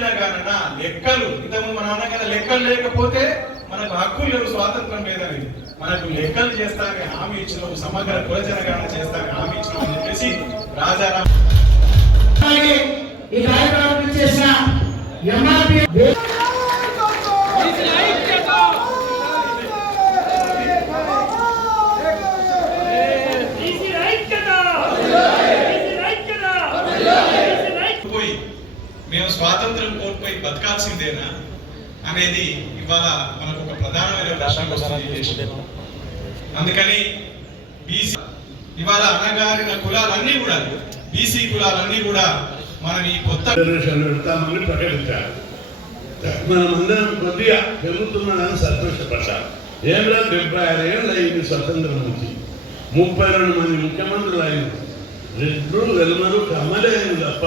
కులజనగణన లెక్కలు ఇంతకు మన అన్న కదా లెక్కలు లేకపోతే మనకు హక్కులు లేవు, స్వాతంత్రం లేదని. మనకు లెక్కలు చేస్తానని హామీ ఇచ్చినావు, సమగ్ర కులజనగణన చేస్తానని హామీ ఇచ్చినావు అని చెప్పేసి రాజారాం ఈ కార్యక్రమం చేసిన ఎంఆర్పి మేము స్వాతంత్రం కోల్పోయి బతకాల్సిందేనా అనేది ఇవాళ మనకు ఒక ప్రధానమైన ప్రశ్న వస్తుంది. అందుకని బీసీ ఇవాళ అణగారిన కులాలన్నీ కూడా బీసీ కులాలన్నీ కూడా మనం ఈ కొత్త పెడతామని ప్రకటించారు. మనమందరం కొద్దిగా పెరుగుతున్నదని సంతోషపడ్డారు. ఏమిరా 76 ఏళ్ళు అయింది స్వతంత్రం నుంచి, 32 మంది ముఖ్యమంత్రులు అయింది. రెడ్లు వెలుమరు కమ్మలేదు తప్ప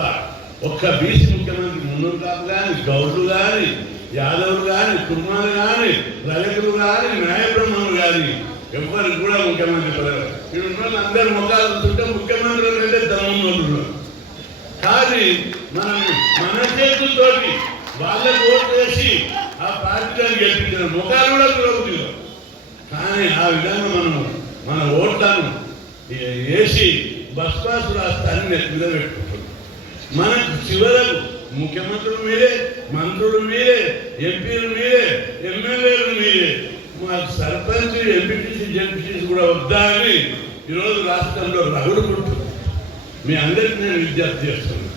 ఒక్క బీసీ ముఖ్యమంత్రి మున్నూరు కాపు కానీ, గౌడ్లు కానీ, యాదవులు కానీ, కుర్మాలు కానీ, రజకులు కానీ, న్యాయబ్రహ్మలు కానీ ఎవరికి కూడా ముఖ్యమంత్రి పదవి. ఇక్కడ అందరు ముఖాలు చుట్టూ ముఖ్యమంత్రుల కంటే దమ్ములు. కానీ మనం మన చేతులతోటి వాళ్ళకు ఓటు వేసి ఆ పార్టీలను గెలిపించిన ముఖాలు కూడా చూడవచ్చు. కానీ ఆ విధంగా మనం మన ఓట్లను వేసి బస్పాసు రాష్ట్రాన్ని నెత్తిమీద పెట్టుకుంటున్నాం. మనకు చివరకు ముఖ్యమంత్రులు మీరే, మంత్రులు మీరే, ఎంపీలు మీరే, ఎమ్మెల్యేలు మీరే. మాకు సర్పంచ్, ఎంపీటీసీ, జెడ్పీటీసీ కూడా వద్దా అని ఈరోజు రాష్ట్రంలో రగుడు పుడుతుంది. మీ అందరికీ నేను విజ్ఞప్తి చేస్తున్నాను.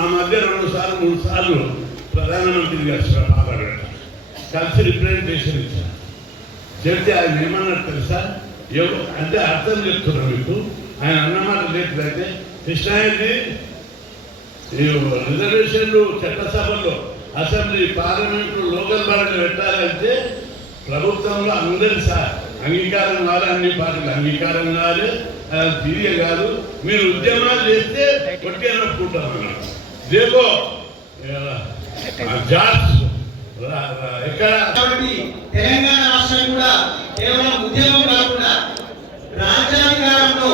ఆ మధ్య 2 సార్లు 3 సార్లు ప్రధానమంత్రి గారు మాట్లాడారు, కలిసి రిప్రజెంటేషన్ ఇచ్చారు. చెప్తే ఆయన ఏమన్నారు తెలుసా? అంటే అర్థం చెప్తున్నారు మీకు. ఆయన అన్నమాట లేకపోతే కృష్ణారెడ్డి రిజర్వేషన్లు చట్టసభల్లో, అసెంబ్లీ, పార్లమెంటు, లోకల్ బాడీలు పెట్టాలంటే ప్రభుత్వంలో అందరి అంగీకారం కావాలి, అన్ని పార్టీలు అంగీకారం కావాలి. తిరిగే కాదు, మీరు ఉద్యమాలు చేస్తే కొట్టే నొప్పుకుంటామన్నారు. దేవో జార్జ్ ఎక్కడ తెలంగాణ రాష్ట్రం కూడా కేవలం ఉద్యమం కాకుండా రాజ్యాంగారంలో